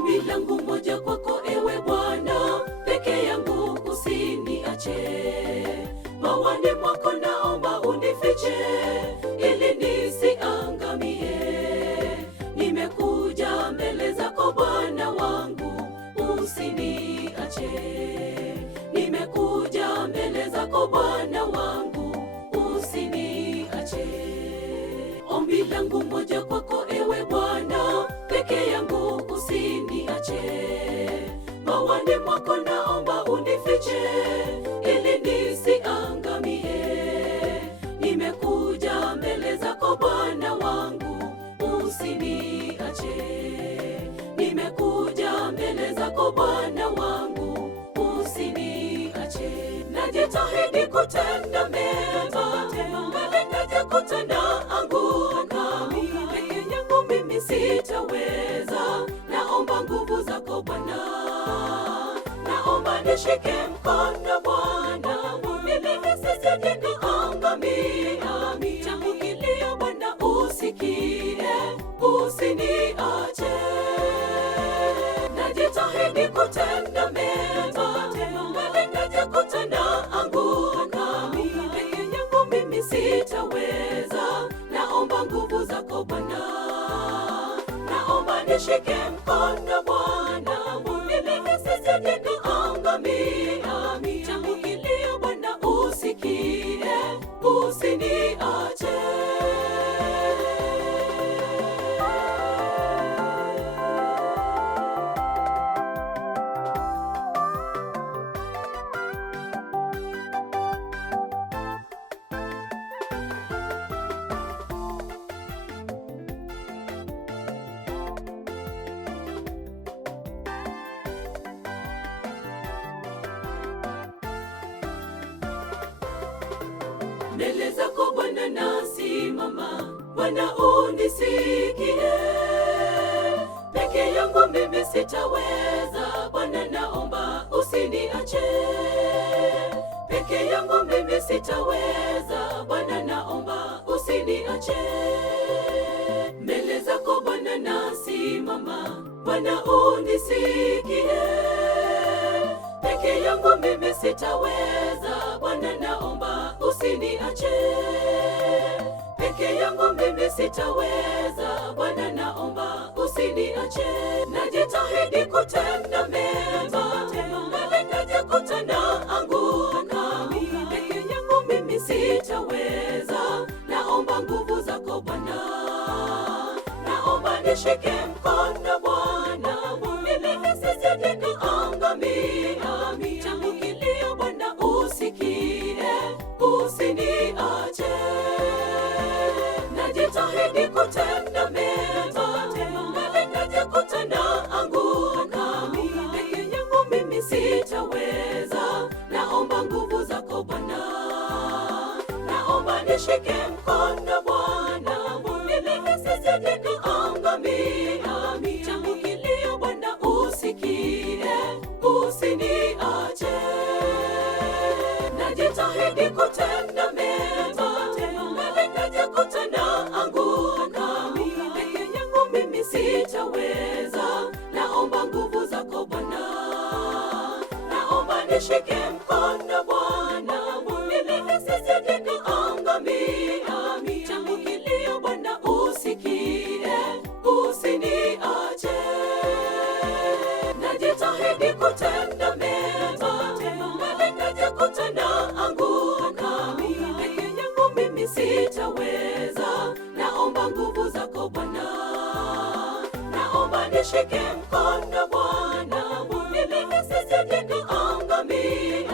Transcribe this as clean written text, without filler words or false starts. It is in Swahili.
Ombi langu moja kwako ewe Bwana, peke yangu usiniache. Mawani mwako naomba unifiche, ili nisiangamie. Nimekuja mbele zako Bwana wangu, usiniache. Nimekuja mbele zako Bwana wangu, usiniache. Ombi langu moja kwako ewe Bwana, peke yangu usiniache. Mawani mwako naomba unifiche, ili nisiangamie. Nimekuja mbele zako Bwana wangu, usiniache. Nimekuja mbele zako Bwana wangu, usiniache. Najitahidi kutenda mema, mbele najikuta naanguka. Peke yangu mimi sitaweza, naomba nguvu zako Bwana. Naomba nishike mkono Bwana, ili nisije nikaangamia. Changu kilio Bwana usikie, usiniache. Najitahidi kutenda mema, mbele najikuta naanguka. Peke yangu mimi sitaweza, naomba nguvu zako Bwana. Naomba nishike mkono Bwana, ili nisije nikaangamia. Changu kilio Bwana usikie, usiniache. Mbele zako Bwana nasimama, Bwana unisikie. Peke yangu mimi sitaweza, Bwana naomba usiniache. Peke yangu mimi sitaweza, Bwana naomba usiniache. Mbele zako Bwana nasimama, Bwana unisikie. Peke yangu mimi sitaweza, Bwana naomba usiniache. Peke yangu mimi sitaweza, Bwana naomba usiniache. Najitahidi kutenda mema, mbele najikuta naanguka. Peke yangu mimi sitaweza, naomba nguvu zako Bwana. Naomba nishike mkono Bwana, ili nisije nikaangamia. Changu kilio Bwana usikie, usiniache. Najitahidi kutenda mema, mbele najikuta naanguka. Peke yangu mimi sitaweza, naomba nguvu zako Bwana. Naomba nishike mkono Bwana, ili nisije nikaangamia. Changu kilio Bwana usikie, usiniache. Najitahidi kutenda mema, mbele najikuta naanguka. Peke yangu mimi sitaweza, naomba nguvu zako Bwana. Naomba nishike mkono Bwana, ili nisije nikaangamia. Changu kilio Bwana usikie, usiniache. Najitahidi kutenda mema, mbele najikuta naanguka. Peke yangu mimi sitaweza, naomba nguvu zako Bwana. Naomba nishike mkono Bwana, ili nisije nikaangamia.